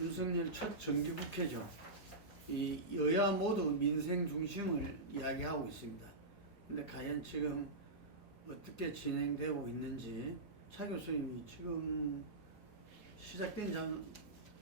윤석열 첫 정기국회죠. 이 여야 모두 민생 중심을 이야기하고 있습니다. 근데 과연 지금 어떻게 진행되고 있는지 차 교수님이 지금 시작된 지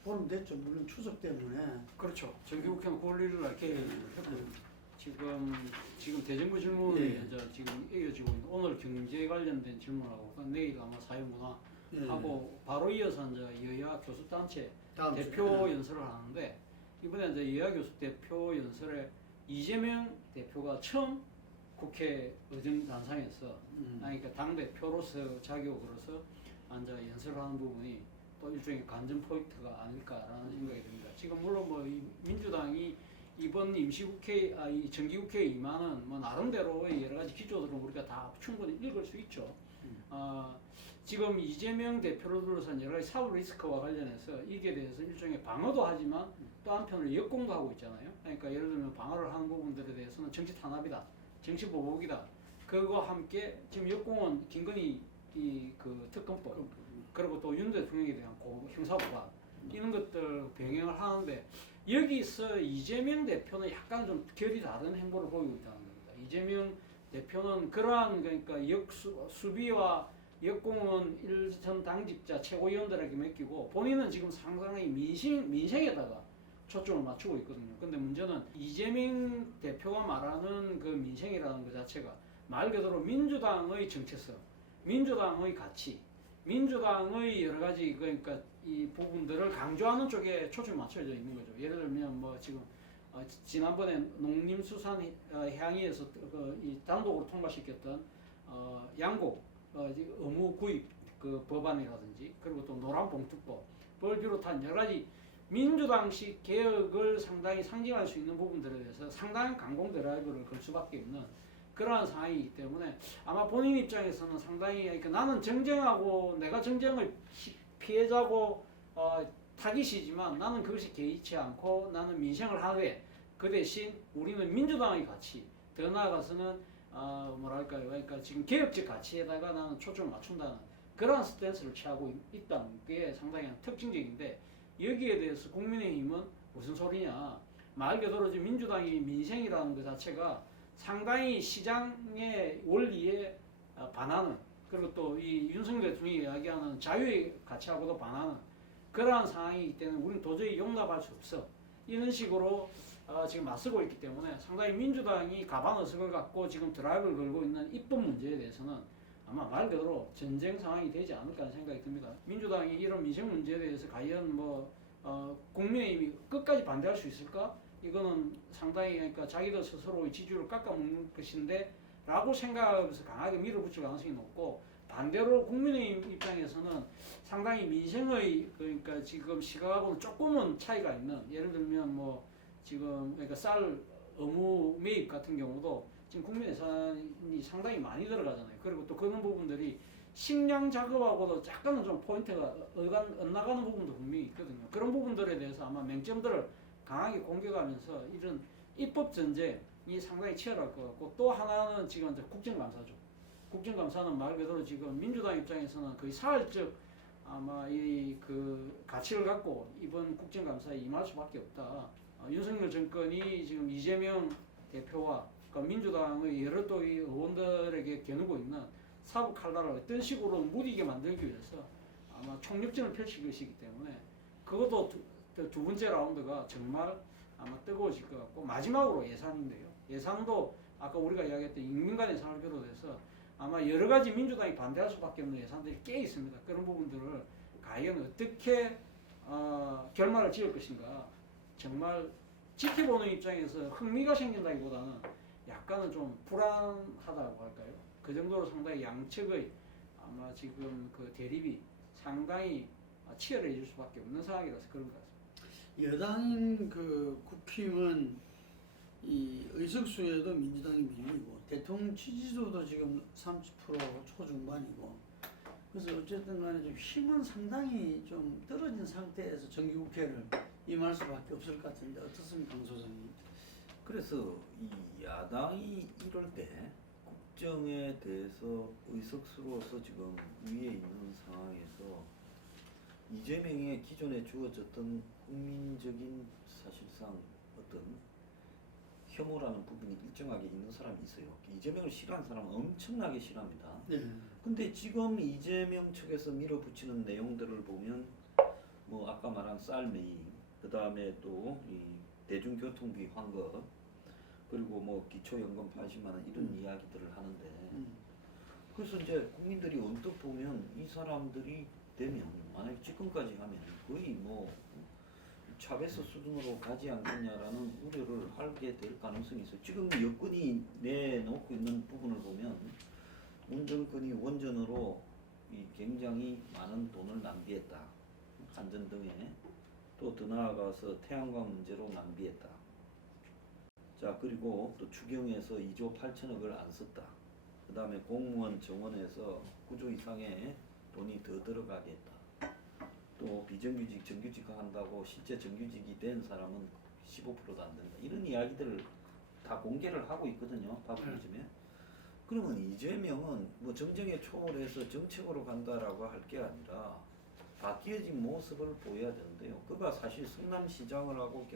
보름 됐죠. 물론 추석 때문에. 그렇죠. 정기국회는 9월 1일 날 개회를 했고요. 지금 대정부 질문이 예. 이제 지금 이어지고 있는 오늘 경제 관련된 질문하고 내일 아마 사회문화 예. 하고 바로 이어서 이제 여야 교수단체 다음 대표 주에. 연설을 하는데 이번에 이제 여야 교수 대표 연설에 이재명 대표가 처음 국회 의정단상에서 그러니까 당 대표로서 자격으로서 앉아 연설을 하는 부분이 또 일종의 관전 포인트가 아닐까라는 생각이 듭니다. 지금 물론 뭐 이 민주당이 이번 임시국회, 이 정기국회에 임하는 뭐 나름대로의 여러 가지 기조들은 우리가 다 충분히 읽을 수 있죠. 지금 이재명 대표를 둘러싼 여러 가지 사법 리스크와 관련해서 이게 대해서 일종의 방어도 하지만 또 한편으로 역공도 하고 있잖아요. 그러니까 예를 들면 방어를 하는 부분들에 대해서는 정치 탄압이다, 정치 보복이다. 그거와 함께 지금 역공은 김건희 그 특검법 그리고 또 윤 대통령에 대한 형사고발 이런 것들 병행을 하는데 여기서 이재명 대표는 약간 좀 결이 다른 행보를 보이고 있다는 겁니다. 이재명 대표는 그러한 그러니까 수비와 역공은 일선 당직자 최고위원들에게 맡기고 본인은 지금 상당히 민생에다가 초점을 맞추고 있거든요. 근데 문제는 이재명 대표가 말하는 그 민생이라는 것 자체가 말 그대로 민주당의 정체성, 민주당의 가치, 민주당의 여러 가지 그러니까 이 부분들을 강조하는 쪽에 초점이 맞춰져 있는 거죠. 예를 들면 뭐 지금 지난번에 농림수산향위에서 이 단독으로 통과시켰던 양곡 의무 구입 그 법안이라든지 그리고 또 노란봉투법을 비롯한 여러 가지 민주당식 개혁을 상당히 상징할 수 있는 부분들에 대해서 상당한 강공 드라이브를 걸 수밖에 없는 그러한 상황이기 때문에 아마 본인 입장에서는 상당히 그러니까 나는 정쟁하고 내가 정쟁을 피해자고 타깃이지만 나는 그것이 개의치 않고 나는 민생을 하되 그 대신 우리는 민주당의 가치 더 나아가서는 뭐랄까요 그러니까 지금 개혁적 가치에다가 나는 초점을 맞춘다는 그러한 스탠스를 취하고 있다는 게 상당히 특징적인데 여기에 대해서 국민의힘은 무슨 소리냐 말 그대로 지금 민주당이 민생이라는 것 자체가 상당히 시장의 원리에 반하는 그리고 또 이 윤석열 대통령이 이야기하는 자유의 가치하고도 반하는 그러한 상황이기 때문에 우리는 도저히 용납할 수 없어. 이런 식으로 지금 맞서고 있기 때문에 상당히 민주당이 가방의석을 갖고 지금 드라이브를 걸고 있는 입법 문제에 대해서는 아마 말 그대로 전쟁 상황이 되지 않을까 하는 생각이 듭니다. 민주당이 이런 민생 문제에 대해서 과연 뭐 국민의힘이 끝까지 반대할 수 있을까? 이거는 상당히 그러니까 자기들 스스로의 지지율을 깎아먹는 것인데 라고 생각하면서 강하게 밀어붙일 가능성이 높고 반대로 국민의힘 입장에서는 상당히 민생의 그러니까 지금 시각하고는 조금은 차이가 있는 예를 들면 뭐 지금 그러니까 쌀 의무 매입 같은 경우도 지금 국민 예산이 상당히 많이 들어가잖아요. 그리고 또 그런 부분들이 식량 작업하고도 약간은 좀 포인트가 엇나가는 부분도 분명히 있거든요. 그런 부분들에 대해서 아마 맹점들을 강하게 공격하면서 이런 입법 전쟁이 상당히 치열할 것 같고 또 하나는 지금 이제 국정감사죠. 국정감사는 말 그대로 지금 민주당 입장에서는 거의 사흘적 아마 이 그 가치를 갖고 이번 국정감사에 임할 수밖에 없다. 윤석열 정권이 지금 이재명 대표와 그러니까 민주당의 여러 또 이 의원들에게 겨누고 있는 사법 칼날을 어떤 식으로 무디게 만들기 위해서 아마 총력전을 펼칠 것이기 때문에 그것도 두 번째 라운드가 정말 아마 뜨거워질 것 같고 마지막으로 예산인데요. 예산도 아까 우리가 이야기했던 인민간 예산을 비롯해서 아마 여러 가지 민주당이 반대할 수밖에 없는 예산들이 꽤 있습니다. 그런 부분들을 과연 어떻게 결말을 지을 것인가 정말 지켜보는 입장에서 흥미가 생긴다기보다는 약간은 좀 불안하다고 할까요? 그 정도로 상당히 양측의 아마 지금 그 대립이 상당히 치열해질 수밖에 없는 상황이라서 그런 것 같습니다. 여당인 그 국힘은 이 의석수에도 민주당이 밀리고 대통령 지지도도 지금 30% 초중반이고 그래서 어쨌든 간에 좀 힘은 상당히 좀 떨어진 상태에서 정기국회를 임할 수밖에 없을 것 같은데 어떻습니까, 강 소장님? 그래서 이 야당이 이럴 때 국정에 대해서 의석수로서 지금 위에 있는 상황에서 이재명의 기존에 주어졌던 국민적인 사실상 어떤 혐오라는 부분이 일정하게 있는 사람이 있어요. 이재명을 싫어하는 사람은 엄청나게 싫어합니다. 네. 근데 지금 이재명 측에서 밀어붙이는 내용들을 보면 뭐 아까 말한 쌀매임, 그 다음에 또 이 대중교통비 환급, 그리고 뭐 기초연금 80만 원 이런 이야기들을 하는데 그래서 이제 국민들이 언뜻 보면 이 사람들이 되면 만약 지금까지 하면 거의 뭐 차베스 수준으로 가지 않겠냐라는 우려를 하게 될 가능성이 있어요. 지금 여권이 내놓고 있는 부분을 보면 문 정권이 원전으로 이 굉장히 많은 돈을 낭비했다. 한전 등에 또 더 나아가서 태양광 문제로 낭비했다. 자 그리고 또 추경에서 2조 8천억을 안 썼다. 그 다음에 공무원 정원에서 9조 이상의 돈이 더 들어가게 했다. 또 비정규직 정규직 한다고 실제 정규직이 된 사람은 15%도 안 된다. 이런 이야기들을 다 공개를 하고 있거든요. 파퓰리즘에. 그러면 이재명은 뭐 정쟁에 초월해서 정책으로 간다라고 할 게 아니라 바뀌어진 모습을 보여야 되는데요. 그가 사실 성남시장을 하고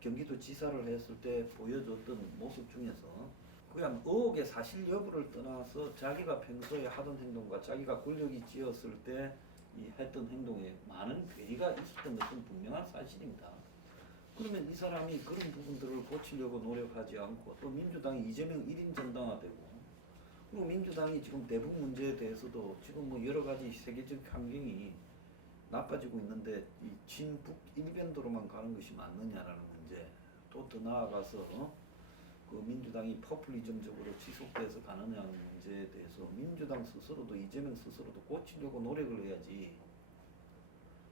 경기도지사를 했을 때 보여줬던 모습 중에서 그냥 의혹의 사실 여부를 떠나서 자기가 평소에 하던 행동과 자기가 권력이 쥐었을 때 이 했던 행동에 많은 괴리가 있었던 것은 분명한 사실입니다. 그러면 이 사람이 그런 부분들을 고치려고 노력하지 않고 또 민주당이 이재명 1인 전당화되고 그리고 민주당이 지금 대북 문제에 대해서도 지금 뭐 여러 가지 세계적 환경이 나빠지고 있는데 이 친북 일변도로만 가는 것이 맞느냐라는 문제 또 더 나아가서 그 민주당이 포퓰리즘적으로 지속돼서 가느냐는 문제에 대해서 민주당 스스로도 이재명 스스로도 고치려고 노력을 해야지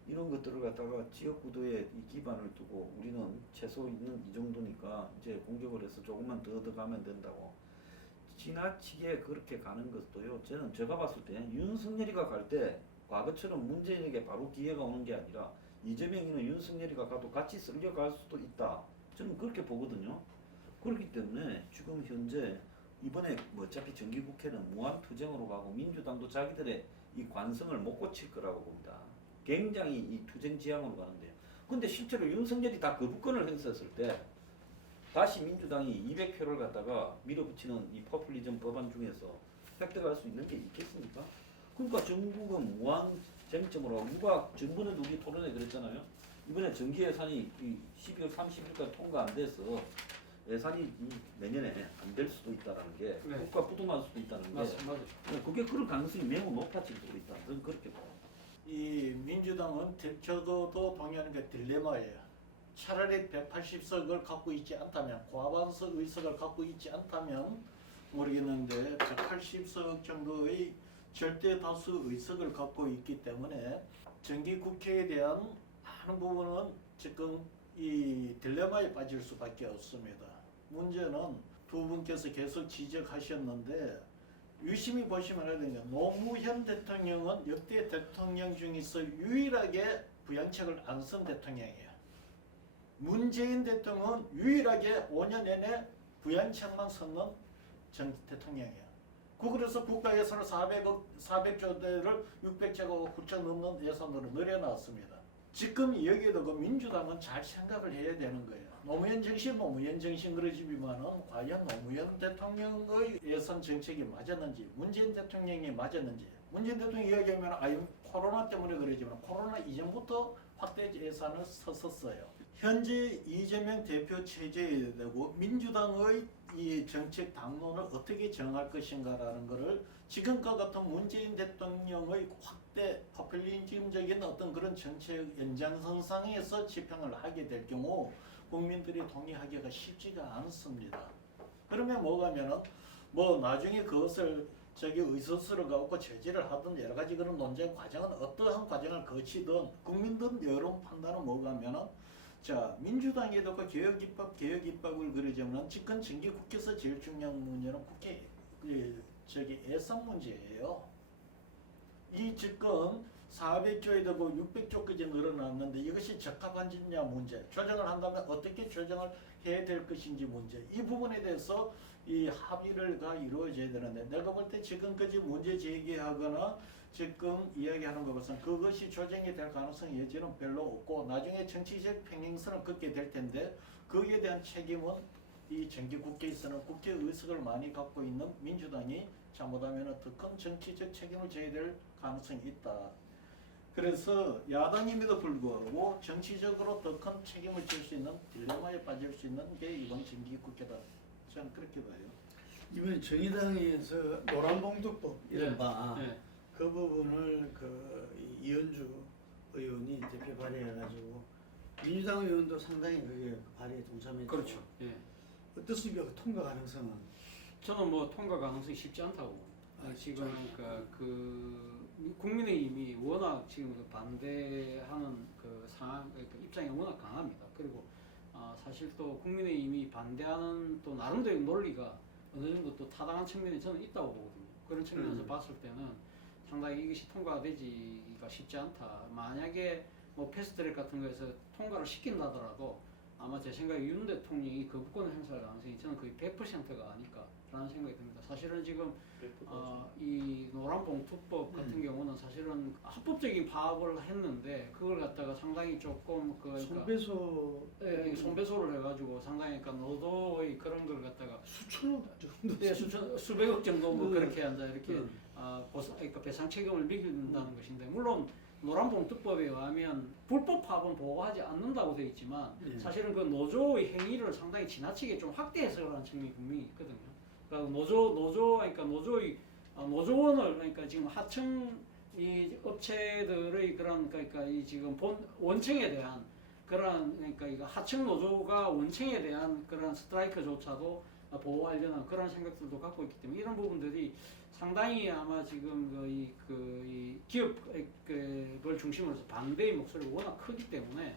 이런 것들을 갖다가 지역구도에 이 기반을 두고 우리는 최소 있는 이 정도니까 이제 공격을 해서 조금만 더 가면 된다고 지나치게 그렇게 가는 것도요. 저는 제가 봤을 때 윤석열이가 갈 때 과거처럼 문재인에게 바로 기회가 오는 게 아니라 이재명이는 윤석열이가 가도 같이 쓸려갈 수도 있다. 저는 그렇게 보거든요. 그렇기 때문에 지금 현재 이번에 뭐 어차피 정기국회는 무한투쟁으로 가고 민주당도 자기들의 이 관성을 못 고칠 거라고 봅니다. 굉장히 이 투쟁 지향으로 가는데요. 근데 실제로 윤석열이 다 거부권을 행사했을 때 다시 민주당이 200표를 갖다가 밀어붙이는 이 포퓰리즘 법안 중에서 획득할 수 있는 게 있겠습니까? 그러니까 전국은 무한쟁점으로 하고 누가 전번에도 우리 토론회 그랬잖아요. 이번에 정기 예산이 12월 30일까지 통과 안 돼서 예산이 내년에 안 될 수도 있다는 게 네. 국가 부동할 수도 있다는 게 맞아요. 그게 그럴 가능성이 매우 높아질 수도 있다. 저는 그렇게 봐요. 이 민주당은 저도 동의하는 게 딜레마예요. 차라리 180석을 갖고 있지 않다면 과반석 의석을 갖고 있지 않다면 모르겠는데 180석 정도의 절대 다수 의석을 갖고 있기 때문에 정기국회에 대한 많은 부분은 지금 이 딜레마에 빠질 수밖에 없습니다. 문제는 두 분께서 계속 지적하셨는데 유심히 보시면 알거든요. 노무현 대통령은 역대 대통령 중에서 유일하게 부양책을 안 쓴 대통령이에요. 문재인 대통령은 유일하게 5년 내내 부양책만 썼는 전 대통령이에요. 그래서 국가 예산을 400조대를 600조가 훌쩍 넘는 예산으로 늘려놨습니다. 지금 여기에도 그 민주당은 잘 생각을 해야 되는 거예요. 노무현 정신 그러지만은 과연 노무현 대통령의 예산 정책이 맞았는지, 문재인 대통령이 맞았는지. 문재인 대통령이 이야기하면 코로나 때문에 그러지만 코로나 이전부터 확대 예산을 썼었어요. 현재 이재명 대표 체제에 되고 민주당의 이 정책 당론을 어떻게 정할 것인가라는 것을 지금과 같은 문재인 대통령의 확대 포퓰리즘적인 어떤 그런 정책 연장선상에서 집행을 하게 될 경우 국민들이 동의하기가 쉽지가 않습니다. 그러면 뭐가면은 뭐 나중에 그것을 의서스를 갖고 제지를 하든 여러 가지 그런 논쟁 과정은 어떠한 과정을 거치든 국민들 여론 판단은 뭐가면은 자 민주당에도 그 개혁입법을 그러자면 집권 정기국회에서 제일 중요한 문제는 예산 문제예요. 이 집권 400조에 되고 600조까지 늘어났는데 이것이 적합한지냐 문제, 조정을 한다면 어떻게 조정을 해야 될 것인지 문제, 이 부분에 대해서 이 합의가 이루어져야 되는데 내가 볼 때 지금까지 문제 제기하거나 지금 이야기하는 것은 그것이 조정이 될 가능성이 여지는 별로 없고 나중에 정치적 평행선을 긋게 될 텐데 거기에 대한 책임은 이 정기 국회에서는 국회 의석을 많이 갖고 있는 민주당이 잘못하면 더 큰 정치적 책임을 져야 될 가능성이 있다. 그래서 야당임에도 불구하고 정치적으로 더 큰 책임을 질 수 있는 딜레마에 빠질 수 있는 게 이번 정기 국회다. 저는 그렇게 봐요. 이번 정의당에서 노란봉투법 이른바 네. 그 부분을 이현주 의원이 대표 발의해가지고 민주당 의원도 상당히 그게 발의에 동참했죠. 그렇죠. 예. 어떻습니까? 그 통과 가능성은? 저는 뭐 통과 가능성이 쉽지 않다고. 지금 국민의힘이 워낙 지금 반대하는 그 상황, 입장이 워낙 강합니다. 그리고 사실 또 국민의힘이 반대하는 또 나름대로 논리가 어느 정도 또 타당한 측면이 저는 있다고 보거든요. 그런 측면에서 봤을 때는 상당히 이것이 통과되기가 쉽지 않다. 만약에 뭐 패스트트랙 같은 거에서 통과를 시킨다더라도 아마 제 생각에 윤 대통령이 거부권을 행사할 가능성이 저는 거의 100%가 아닐까라는 생각이 듭니다. 사실은 지금 이 노란봉투법 같은 경우는 사실은 합법적인 파업을 했는데 그걸 갖다가 상당히 조금 손배소 손배소를 해가지고 상당히 노도의 그런 걸 갖다가 수천억 정도 수백억 정도 뭐 그렇게 앉아 이렇게 배상 책임을 미긴다는 것인데 물론 노란봉투법에 의하면 불법 파업은 보호하지 않는다고 되어 있지만 사실은 그 노조의 행위를 상당히 지나치게 좀 확대 해석을 하는 측면이 분명히 있거든요. 그러니까 노조원을 그러니까 지금 하청 이 업체들의 그런 그러니까 이 지금 원청에 대한 그런 그러니까 이거 하청 노조가 원청에 대한 그런 스트라이크조차도 보호하려는 그런 생각들도 갖고 있기 때문에 이런 부분들이 상당히 아마 지금 이 기업을 중심으로 해서 반대의 목소리가 워낙 크기 때문에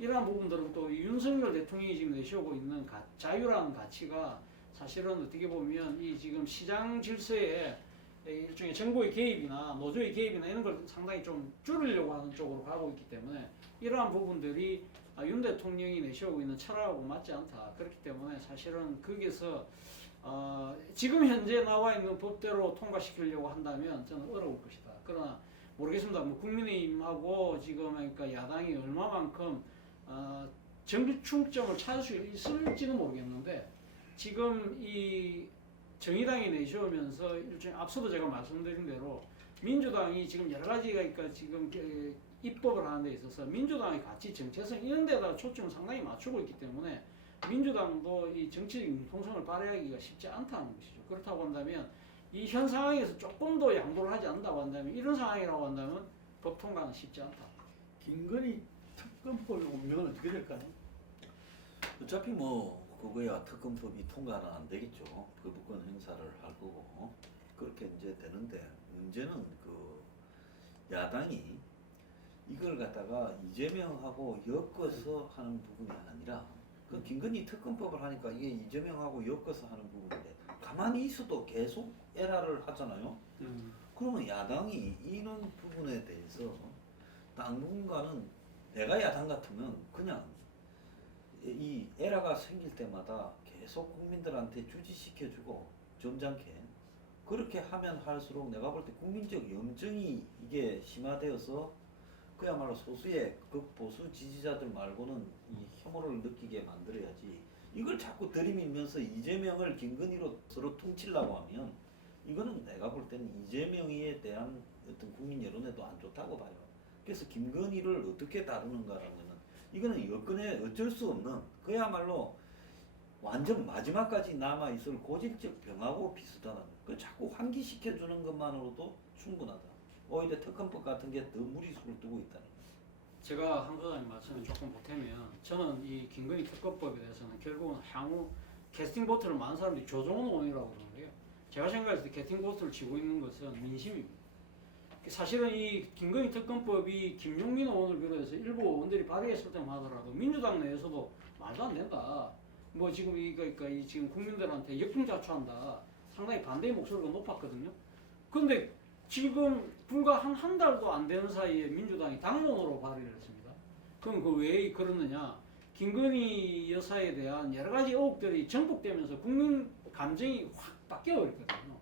이러한 부분들은 또 윤석열 대통령이 지금 내세우고 있는 자유라는 가치가 사실은 어떻게 보면 이 지금 시장 질서에 일종의 정부의 개입이나 노조의 개입이나 이런 걸 상당히 좀 줄이려고 하는 쪽으로 가고 있기 때문에 이러한 부분들이 윤 대통령이 내세우고 있는 철학하고 맞지 않다. 그렇기 때문에 사실은 거기서 지금 현재 나와 있는 법대로 통과시키려고 한다면 저는 어려울 것이다. 그러나 모르겠습니다. 뭐 국민의힘하고 지금 그러니까 야당이 얼마만큼 정기충점을 찾을 수 있을지는 모르겠는데 지금 이 정의당이 내세우면서 일종의 앞서도 제가 말씀드린 대로 민주당이 지금 여러 가지가 그러니까 지금 입법을 하는 데 있어서 민주당의 가치 정체성 이런 데다가 초점을 상당히 맞추고 있기 때문에 민주당도 이 정치적 융통성을 발휘하기가 쉽지 않다는 것이죠. 그렇다고 한다면 이 현 상황에서 조금 더 양보를 하지 않는다고 한다면 이런 상황이라고 한다면 법 통과는 쉽지 않다. 김건희 특검법 운명은 어떻게 될까요? 어차피 뭐 그거야 특검법이 통과는 안 되겠죠. 거부권 행사를 할 거고 그렇게 이제 되는데 문제는 그 야당이 이걸 갖다가 이재명하고 엮어서 하는 부분이 아니라 그 김건희 특검법을 하니까 이게 이재명하고 엮어서 하는 부분인데 가만히 있어도 계속 에라를 하잖아요. 그러면 야당이 이런 부분에 대해서 당분간은 내가 야당 같으면 그냥 이 에라가 생길 때마다 계속 국민들한테 주지시켜주고 점잖게 그렇게 하면 할수록 내가 볼 때 국민적 염증이 이게 심화되어서 그야말로 소수의 극보수 지지자들 말고는 이 혐오를 느끼게 만들어야지 이걸 자꾸 들이밀면서 이재명을 김건희로 서로 퉁치려고 하면 이거는 내가 볼 때는 이재명에 대한 어떤 국민 여론에도 안 좋다고 봐요. 그래서 김건희를 어떻게 다루는가라는 이거는 여건에 어쩔 수 없는 그야말로 완전 마지막까지 남아있을 고질적 병하고 비슷하다. 그 자꾸 환기시켜주는 것만으로도 충분하다. 오히려 특검법 같은 게 더 무리수를 두고 있다는 거예요. 제가 한 소장님 말씀을 조금 보태면 저는 이 김건희 특검법에 대해서는 결국은 향후 캐스팅 보트를 많은 사람들이 조정원 의원이라고 그러는 거예요. 제가 생각했을 때 캐스팅 보트를 쥐고 있는 것은 민심입니다. 사실은 이 김건희 특검법이 김용민 의원을 비롯해서 일부 의원들이 발의했을 때만 하더라도 민주당 내에서도 말도 안 된다. 뭐 지금 그러니까 이 지금 국민들한테 역풍자초한다. 상당히 반대의 목소리가 높았거든요. 그런데 지금 불과 한 달도 안 되는 사이에 민주당이 당론으로 발의를 했습니다. 그럼 그 왜 그러느냐? 김건희 여사에 대한 여러 가지 의혹들이 전국되면서 국민 감정이 확 바뀌어 버렸거든요.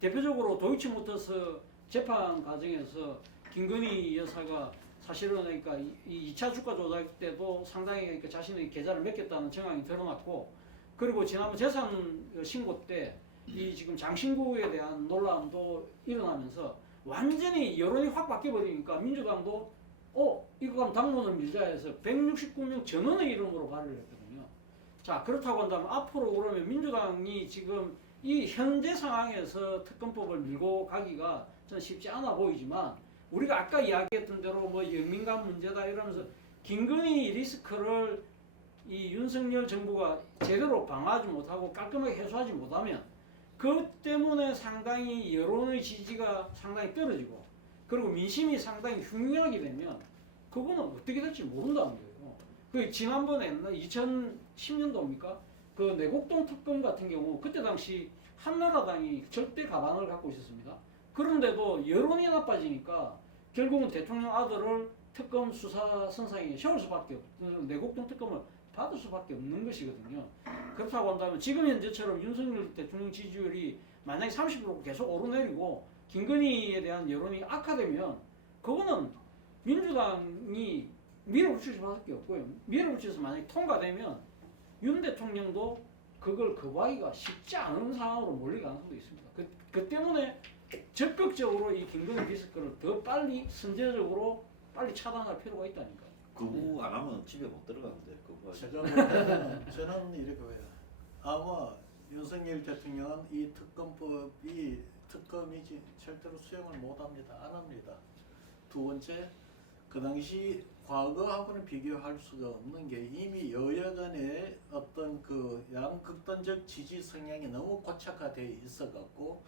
대표적으로 도이치모터스 재판 과정에서 김건희 여사가 사실은 그러니까 이 2차 주가 조작 때도 상당히 그러니까 자신의 계좌를 맡겼다는 정황이 드러났고, 그리고 지난번 재산 신고 때 이 지금 장신구에 대한 논란도 일어나면서 완전히 여론이 확 바뀌어 버리니까 민주당도 이거 그럼 당론을 밀자 해서 169명 전원의 이름으로 발의를 했거든요. 자, 그렇다고 한다면 앞으로 그러면 민주당이 지금 이 현재 상황에서 특검법을 밀고 가기가 저는 쉽지 않아 보이지만, 우리가 아까 이야기했던 대로 뭐 영민감 문제다 이러면서 김건희 리스크를 이 윤석열 정부가 제대로 방어하지 못하고 깔끔하게 해소하지 못하면 그 때문에 상당히 여론의 지지가 상당히 떨어지고, 그리고 민심이 상당히 흉흉하게 되면 그거는 어떻게 될지 모른다는 거예요. 그 지난번에 2010년도입니까? 그 내곡동 특검 같은 경우 그때 당시 한나라당이 절대 가반을 갖고 있었습니다. 그런데도 여론이 나빠지니까 결국은 대통령 아들을 특검 수사 선상에 세울 수밖에 없는, 내곡동 특검을 받을 수밖에 없는 것이거든요. 그렇다고 한다면 지금 현재처럼 윤석열 대통령 지지율이 만약에 30% 계속 오르내리고 김건희에 대한 여론이 악화되면 그거는 민주당이 밀어붙일 수밖에 없고요. 밀어붙여서 만약에 통과되면 윤 대통령도 그걸 거부하기가 쉽지 않은 상황으로 몰릴 가능성도 있습니다. 그 때문에 적극적으로 이 김건희 리스크를 더 빨리 선제적으로 빨리 차단할 필요가 있다니까요. 거부 안 하면 집에 못 들어가는데 거부. 제가 볼 때는 저는 이렇게 봐요. 아마 윤석열 대통령은 이 특검이지 절대로 수용을 못합니다. 안 합니다. 두 번째, 그 당시 과거하고는 비교할 수가 없는 게 이미 여야 간의 어떤 그 양극단적 지지 성향이 너무 고착화되어 있어갖고,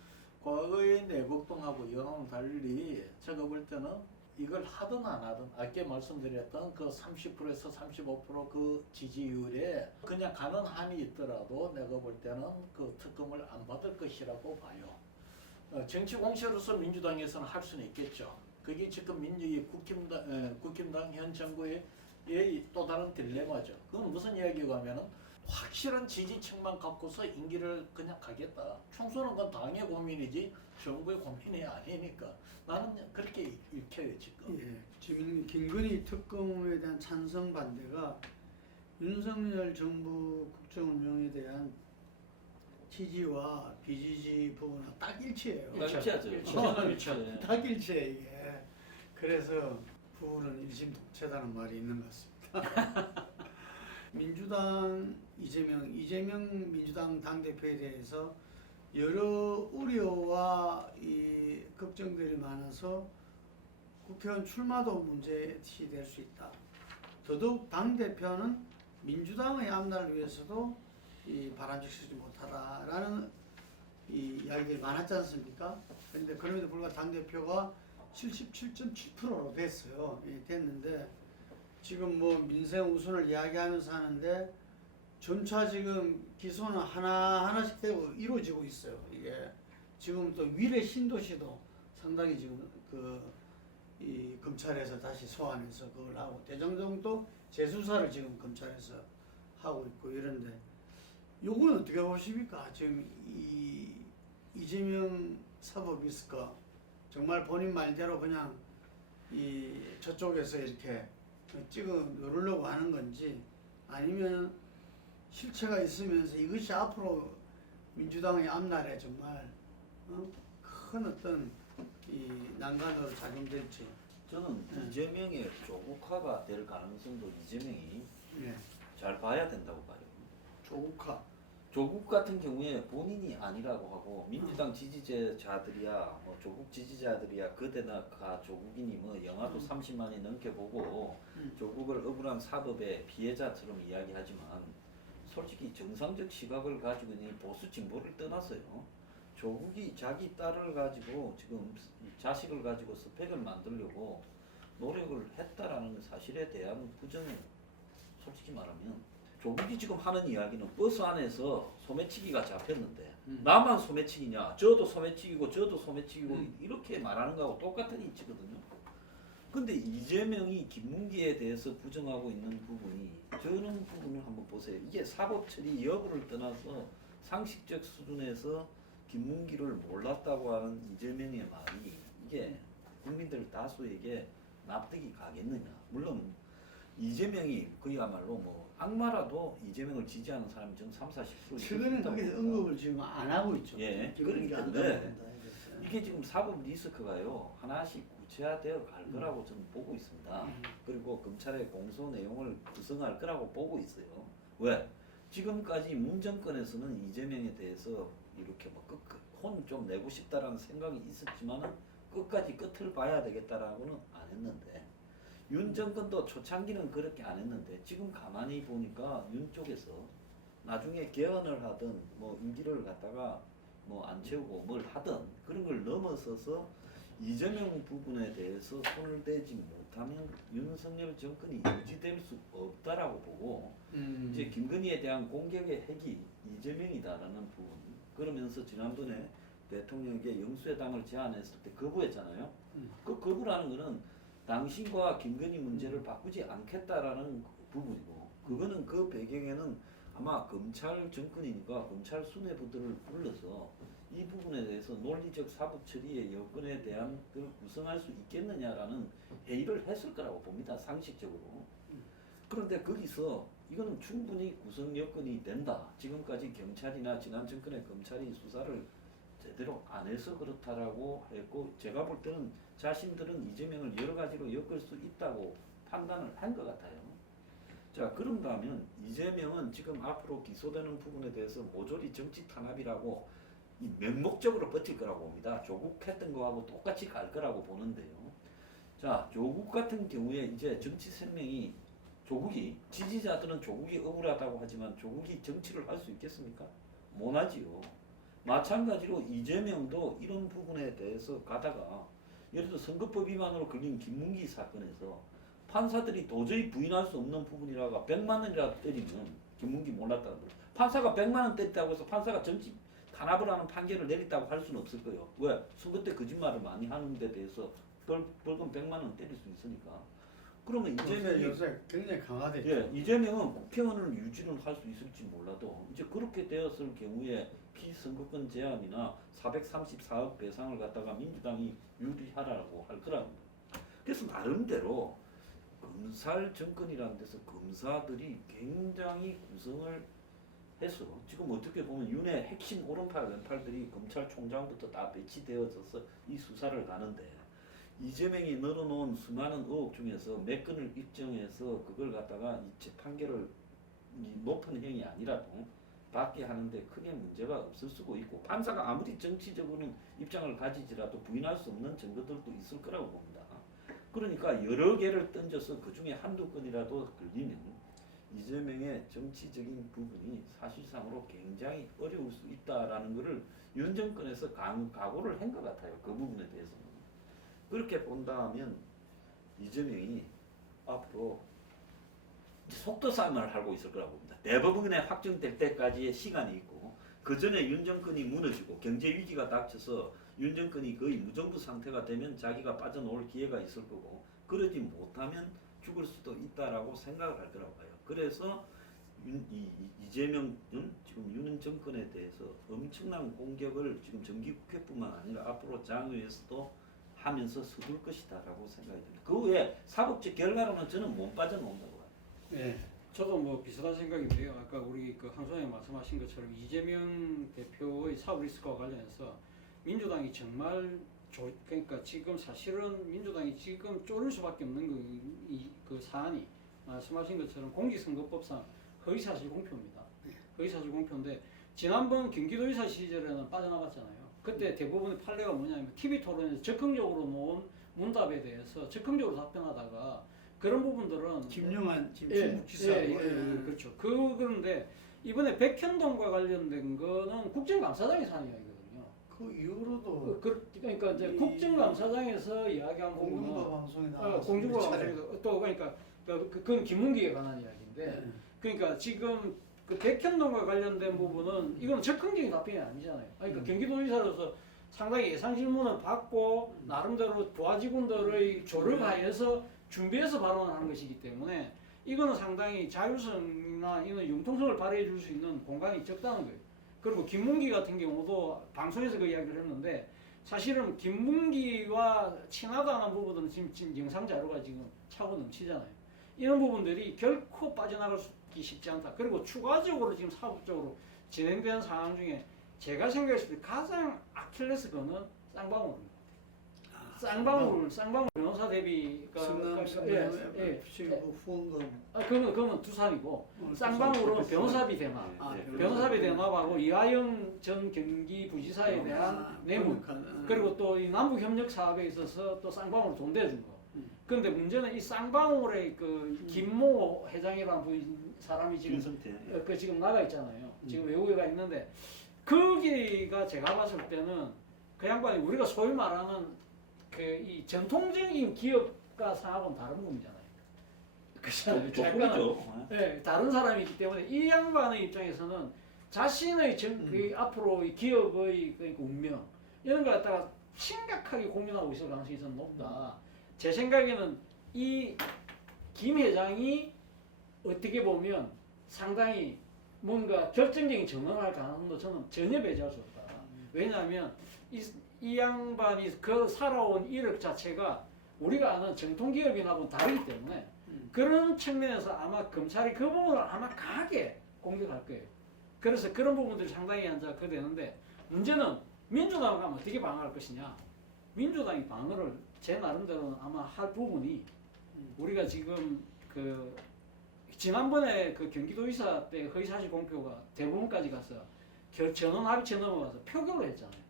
과거의 내곡동하고 이거는 달리 제가 볼 때는 이걸 하든 안 하든 아까 말씀드렸던 그 30%에서 35% 지지율에 그냥 가는 한이 있더라도 내가 볼 때는 그 특검을 안 받을 것이라고 봐요. 정치 공세로서 민주당에서는 할 수는 있겠죠. 그게 지금 국힘당 현 정부의 또 다른 딜레마죠. 그건 무슨 이야기가 하면은 확실한 지지층만 갖고서 임기를 그냥 가겠다. 총선은 그건 당의 고민이지 정부의 고민이 아니니까 나는 그렇게 읽혀요 지금. 예, 지금 김건희 특검에 대한 찬성 반대가 윤석열 정부 국정 운영에 대한 지지와 비지지 부분은 딱 일치해요. 일치하죠. 일치하죠. 딱 일치해 이게. 그래서 부는 일심동체다는 말이 있는 것 같습니다. 민주당 이재명 민주당 당대표에 대해서 여러 우려와 이 걱정들이 많아서 국회의원 출마도 문제시될 수 있다. 더더욱 당대표는 민주당의 앞날을 위해서도 이 바람직하지 못하다라는 이 이야기들이 많았지 않습니까? 그런데 그럼에도 불구하고 당대표가 77.7%로 됐어요. 예, 됐는데 지금 뭐 민생 우선을 이야기하면서 하는데 점차 지금 기소는 하나씩 되고 이루어지고 있어요. 이게 지금 또 위례 신도시도 상당히 지금 이 검찰에서 다시 소환해서 그걸 하고 대장동도 재수사를 지금 검찰에서 하고 있고 이런데 요건 어떻게 보십니까? 지금 이재명 사법 리스크 정말 본인 말대로 그냥 이 저쪽에서 이렇게 찍어 누르려고 하는 건지 아니면 실체가 있으면서 이것이 앞으로 민주당의 앞날에 정말 큰 어떤 이 난관으로 작용될지. 저는 이재명의 조국화가 될 가능성도 이재명이 예. 잘 봐야 된다고 봐요. 조국화. 조국 같은 경우에 본인이 아니라고 하고 민주당 지지자들이야 뭐 조국 지지자들이야 그대나 가 조국인이 뭐 영화도 30만이 넘게 보고 조국을 억울한 사법의 피해자처럼 이야기하지만 솔직히 정상적 시각을 가지고 있는 보수 진보를 떠나서요. 조국이 자기 딸을 가지고 지금 자식을 가지고 스펙을 만들려고 노력을 했다라는 사실에 대한 부정은 솔직히 말하면 조국이 지금 하는 이야기는 버스 안에서 소매치기가 잡혔는데 음. 나만 소매치기냐? 저도 소매치기고 저도 소매치기고 이렇게 말하는 거하고 똑같은 이치거든요. 근데 이재명이 김문기에 대해서 부정하고 있는 부분이 저는 부분을 한번 보세요. 이게 사법 처리 여부를 떠나서 상식적 수준에서 김문기를 몰랐다고 하는 이재명의 말이 이게 국민들 다수에게 납득이 가겠느냐? 물론 이재명이 그야말로 뭐 악마라도 이재명을 지지하는 사람이 전 30, 40% 최근에 거기서 언급을 지금 안 하고 있죠. 예, 그러니까 안 그러니까, 네. 된다 이랬어요. 이게 지금 사법 리스크가요 하나씩 구체화되어 갈 거라고 저는 보고 있습니다. 그리고 검찰의 공소 내용을 구성할 거라고 보고 있어요. 왜? 지금까지 문 정권에서는 이재명에 대해서 이렇게 뭐 혼 좀 내고 싶다라는 생각이 있었지만은 끝까지 끝을 봐야 되겠다라고는 안 했는데 윤 정권도 초창기는 그렇게 안 했는데 지금 가만히 보니까 윤 쪽에서 나중에 개헌을 하든 뭐 임기를 갖다가 뭐 안 채우고 뭘 하든 그런 걸 넘어서서 이재명 부분에 대해서 손을 대지 못하면 윤석열 정권이 유지될 수 없다라고 보고 이제 김건희에 대한 공격의 핵이 이재명이다라는 부분 그러면서 지난번에 대통령에게 영수회담을 제안했을 때 거부했잖아요. 그 거부라는 거는 당신과 김건희 문제를 바꾸지 않겠다라는 부분이고 그거는 그 배경에는 아마 검찰 정권이니까 검찰 수뇌부들을 불러서 이 부분에 대해서 논리적 사법 처리의 여건에 대한 걸 구성할 수 있겠느냐라는 회의를 했을 거라고 봅니다. 상식적으로. 그런데 거기서 이거는 충분히 구성 여건이 된다. 지금까지 경찰이나 지난 정권의 검찰이 수사를 제대로 안 해서 그렇다라고 했고 제가 볼 때는 자신들은 이재명을 여러 가지로 엮을 수 있다고 판단을 한 것 같아요. 자 그런다면 이재명은 지금 앞으로 기소되는 부분에 대해서 모조리 정치 탄압이라고 이 맹목적으로 버틸 거라고 봅니다. 조국 했던 거하고 똑같이 갈 거라고 보는데요. 자 조국 같은 경우에 이제 정치 생명이 조국이 지지자들은 조국이 억울하다고 하지만 조국이 정치를 할 수 있겠습니까? 못하지요. 마찬가지로 이재명도 이런 부분에 대해서 가다가 예를 들어 선거법 위반으로 걸린 김문기 사건에서 판사들이 도저히 부인할 수 없는 부분이라가 100만 원이라도 때리면 김문기 몰랐다는 거예요. 판사가 100만 원 때렸다고 해서 판사가 정치 탄압을 하는 판결을 내렸다고 할 수는 없을 거예요. 왜? 선거 때 거짓말을 많이 하는 데 대해서 벌금 100만 원 때릴 수 있으니까. 그러면 이재명이 요새 굉장히 강화됐죠. 예, 이재명은 국회의원을 유지는 할 수 있을지 몰라도 이제 그렇게 되었을 경우에 피선거권 제한이나 434억 배상을 갖다가 민주당이 유리하라고 할 거랍니다. 그래서 나름대로 검찰 정권이라는 데서 검사들이 굉장히 구성을 해서 지금 어떻게 보면 윤의 핵심 오른팔 왼팔들이 검찰총장부터 다 배치되어져서 이 수사를 가는데 이재명이 늘어놓은 수많은 의혹 중에서 몇 건을 입증해서 그걸 갖다가 이 재판결을 높은 형이 아니라도 받게 하는데 크게 문제가 없을 수도 있고 판사가 아무리 정치적으로는 입장을 가지지라도 부인할 수 없는 증거들도 있을 거라고 봅니다. 그러니까 여러 개를 던져서 그 중에 한두 건이라도 걸리면 이재명의 정치적인 부분이 사실상으로 굉장히 어려울 수 있다라는 것을 윤 정권에서 각오를 한 것 같아요. 그 부분에 대해서는. 그렇게 본다면 이재명이 앞으로 속도 싸움을 하고 있을 거라고 봅니다. 대법원에 확정될 때까지의 시간이 있고 그 전에 윤 정권이 무너지고 경제 위기가 닥쳐서 윤 정권이 거의 무정부 상태가 되면 자기가 빠져나올 기회가 있을 거고 그러지 못하면 죽을 수도 있다라고 생각을 할 거라고 봐요. 그래서 이재명은 지금 윤 정권에 대해서 엄청난 공격을 지금 정기국회뿐만 아니라 앞으로 장외에서도 하면서 서둘 것이다라고 생각이 듭니다. 그 외에 사법적 결과로는 저는 못 빠져나온다고 봐요. 네, 저도 뭐 비슷한 생각인데요. 아까 우리 그 항소장님 말씀하신 것처럼 이재명 대표의 사법 리스크와 관련해서 민주당이 정말 그러니까 지금 사실은 민주당이 지금 쫄을 수밖에 없는 그 사안이 말씀하신 것처럼 공직선거법상 허위사실 공표입니다. 허위사실 공표인데 지난번 경기도지사 시절에는 빠져나갔잖아요. 그때 대부분의 판례가 뭐냐면 TV 토론에서 적극적으로 놓은 문답에 대해서 적극적으로 답변하다가 그런 부분들은 김영한 지금 충북지사 그렇죠. 그런데 이번에 백현동과 관련된 거는 국정감사장의 사안이거든요. 그 이후로도 그러니까 이제 국정감사장에서 이야기한 부분은 공중파 방송에 나와서 공중파 방송에서 또 그러니까 그건 김문기에 관한 이야기인데 그러니까 지금 그 백현동과 관련된 부분은 이건 적극적인 답변이 아니잖아요. 그러니까 경기도지사로서 상당히 예상 질문을 받고 나름대로 부하 직원들의 조력하에서 준비해서 발언하는 것이기 때문에 이거는 상당히 자율성이나 이런 융통성을 발휘해 줄 수 있는 공간이 적다는 거예요. 그리고 김문기 같은 경우도 방송에서 그 이야기를 했는데 사실은 김문기와 친하다는 부분은 지금 영상 자료가 지금 차고 넘치잖아요. 이런 부분들이 결코 빠져나가기 쉽지 않다. 그리고 추가적으로 지금 사업적으로 진행되는 상황 중에 제가 생각했을 때 가장 아킬레스건은 쌍방울입니다. 쌍방울 변호사 대비가 성남 FC 후원금 그러면 두산이고 쌍방울은 변호사비 대납. 변호사비 대납하고 이화영 전 경기부지사에 대한 뇌물 그리고 또 이 남북 협력 사업에 있어서 또 쌍방울 돈 대준 거. 그런데 문제는 이 쌍방울의 그 김모 회장이라는 사람이 지금 그 지금 나가 있잖아요. 지금 외국에 가 있는데 거기가 제가 봤을 때는 그 양반이 우리가 소위 말하는 그 이 전통적인 기업가 상하고는 다른 분이잖아요. 그렇잖아요. 조금이죠. 네, 다른 사람이기 때문에 이 양반의 입장에서는 자신의 그 앞으로 이 기업의 그 운명 이런 걸 갖다가 심각하게 고민하고 있을 가능성이 좀 높다. 제 생각에는 이 김 회장이 어떻게 보면 상당히 뭔가 결정적인 전환할 가능성도 저는 전혀 배제할 수 없다. 왜냐하면 이 양반이 그 살아온 이력 자체가 우리가 아는 정통기업인하고는 다르기 때문에 그런 측면에서 아마 검찰이 그 부분을 아마 강하게 공격할 거예요. 그래서 그런 부분들이 상당히 이제 그 되는데 문제는 민주당은 어떻게 방어할 것이냐. 민주당이 방어를 제 나름대로는 아마 할 부분이 우리가 지금 그 지난번에 그 경기도지사 때 허위사실 공표가 대법원까지 가서 전원 합의체 넘어가서 표결을 했잖아요.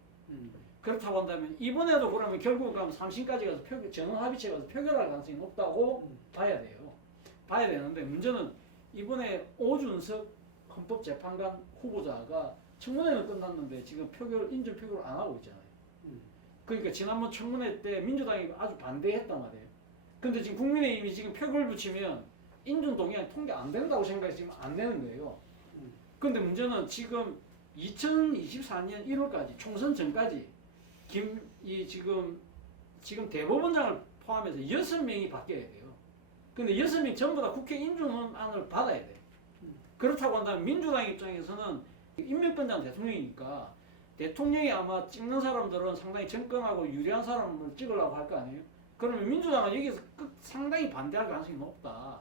그렇다고 한다면 이번에도 그러면 결국 가면 3심까지 가서 전원 합의체 가서 표결할 가능성이 높다고 봐야 돼요. 봐야 되는데 문제는 이번에 오준석 헌법재판관 후보자가 청문회는 끝났는데 지금 인준 표결을 안 하고 있잖아요. 그러니까 지난번 청문회 때 민주당이 아주 반대했단 말이에요. 근데 지금 국민의힘이 지금 표결 붙이면 인준 동의안 통계 안 된다고 생각해서 지금 안 되는 거예요. 근데 문제는 지금 2024년 1월까지 총선 전까지 지금 대법원장을 포함해서 6명이 바뀌어야 돼요. 근데 6명 전부 다 국회 인준안을 받아야 돼. 그렇다고 한다면 민주당 입장에서는 임명권자는 대통령이니까 대통령이 아마 찍는 사람들은 상당히 정권하고 유리한 사람을 찍으려고 할 거 아니에요? 그러면 민주당은 여기서 상당히 반대할 가능성이 높다.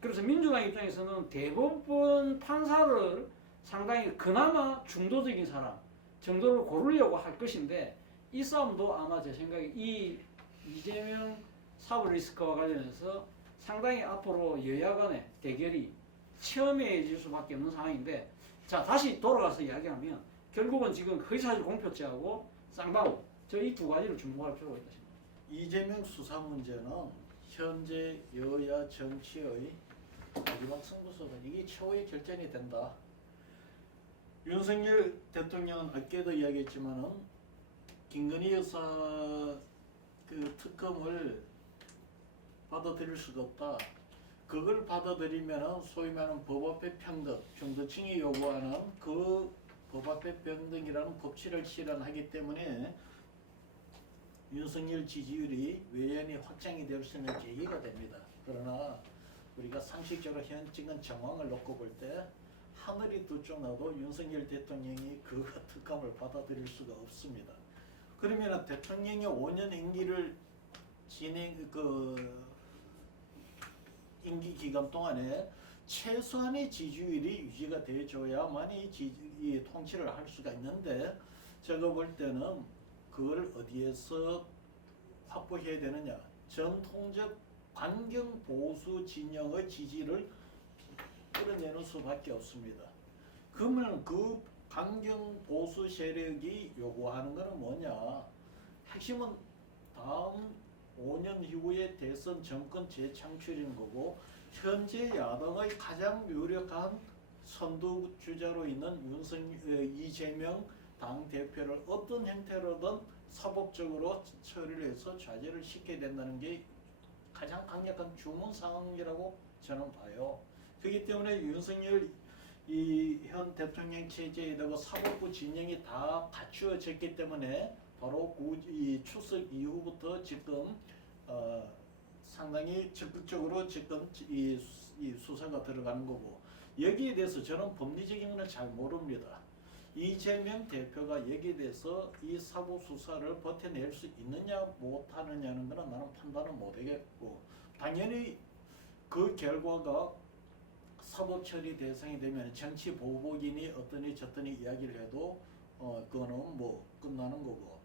그래서 민주당 입장에서는 대법원 판사를 상당히 그나마 중도적인 사람 정도를 고르려고 할 것인데 이 싸움도 아마 제 생각에 이 이재명 사법 리스크와 관련해서 상당히 앞으로 여야 간의 대결이 첨예해질 수밖에 없는 상황인데 자 다시 돌아가서 이야기하면 결국은 지금 허위사실 공표죄하고 쌍방울 저 이 두 가지를 주목할 필요가 있다 싶습니다. 이재명 수사 문제는 현재 여야 정치의 마지막 승부수다. 이게 최후의 결전이 된다. 윤석열 대통령은 아까도 이야기했지만은 김건희 여사 그 특검을 받아들일 수가 없다. 그걸 받아들이면은 소위 말하는 법 앞에 평등, 중도층이 요구하는 그 법 앞에 평등이라는 법칙을 실현하기 때문에 윤석열 지지율이 외연히 확장이 될 수 있는 계기가 됩니다. 그러나 우리가 상식적으로 현직은 정황을 놓고 볼 때 하늘이 두 쪽 나도 윤석열 대통령이 그 특검을 받아들일 수가 없습니다. 그러면 대통령이 5년 임기를 임기 기간 동안에 최소한의 지지율이 유지가 돼줘야만 이 통치를 할 수가 있는데 제가 볼 때는 그걸 어디에서 확보해야 되느냐. 전통적 반경 보수 진영의 지지를 끌어내는 수밖에 없습니다. 그러면 그 반경 보수 세력이 요구하는 것은 뭐냐. 핵심은 다음 5년 이후에 대선 정권 재창출인 거고 현재 야당의 가장 유력한 선두주자로 있는 이재명 당대표를 어떤 형태로든 사법적으로 처리를 해서 좌절을 시켜야 된다는 게 가장 강력한 주문 상황이라고 저는 봐요. 그렇기 때문에 때문에 윤석열 이 현 대통령 체제에 대고 사법부 진영이 다 갖추어졌기 때문에 바로 이 추석 이후부터 지금 상당히 적극적으로 지금 이 수사가 들어가는 거고 여기에 대해서 저는 법리적인 건 잘 모릅니다. 이재명 대표가 여기에 대해서 이 사법 수사를 버텨낼 수 있느냐 못하느냐는 거는 나는 판단을 못하겠고 당연히 그 결과가 사법 처리 대상이 되면 정치 보복이니 어떠니 저떠니 이야기를 해도 그거는 뭐 끝나는 거고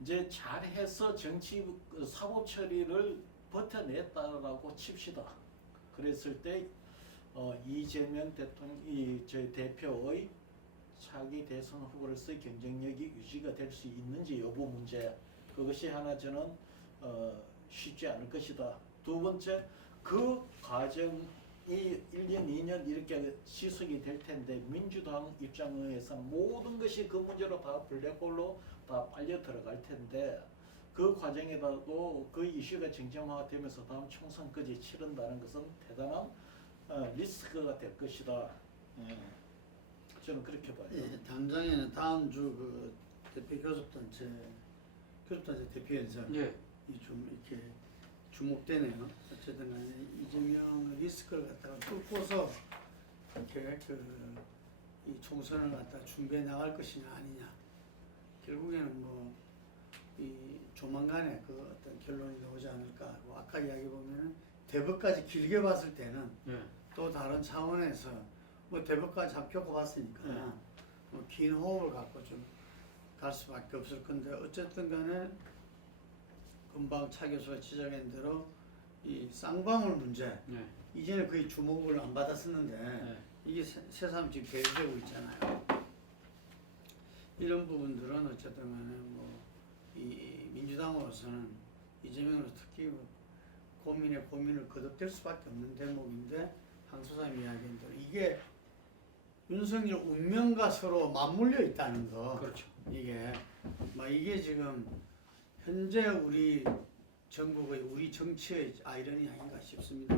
이제 잘해서 정치 사법 처리를 버텨냈다라고 칩시다. 그랬을 때 이재명 대통령 저희 대표의 차기 대선 후보로서 경쟁력이 유지가 될 수 있는지 여부 문제 그것이 하나 저는 쉽지 않을 것이다. 두 번째 그 과정이 1년 2년 이렇게 지속이 될 텐데 민주당 입장에서 모든 것이 그 문제로 다 블랙홀로 다 빨려 들어갈 텐데 그 과정에다도 그 이슈가 정쟁화되면서 다음 총선까지 치른다는 것은 대단한 리스크가 될 것이다. 저는 그렇게 봐요. 예, 당장에는 다음 주 그 대표 교섭단체 대표연설 예. 이좀 이렇게 주목되네요. 어쨌든 간에 이재명 리스크를 갖다가 뚫고서 이렇게 이 총선을 갖다 준비해 나갈 것이냐 아니냐. 결국에는 뭐 이 조만간에 그 어떤 결론이 나오지 않을까 하고 아까 이야기 보면은 대법까지 길게 봤을 때는 예. 또 다른 차원에서 뭐 대법까지 합격을 봤으니까 뭐 긴 호흡을 갖고 좀 갈 수밖에 없을 건데 어쨌든 간에 금방 차 교수가 지적한 대로 이 쌍방울 문제 예. 이제는 거의 주목을 안 받았었는데 예. 이게 새삼 지금 대두되고 있잖아요. 이런 부분들은 어쨌든 간에 뭐 이 민주당으로서는 이재명으로 특히 고민을 거듭될 수밖에 없는 대목인데 항소사님 이야기한 대로 이게 윤석열 운명과 서로 맞물려 있다는 거. 그렇죠. 이게 지금 현재 우리 전국의 우리 정치의 아이러니 아닌가 싶습니다.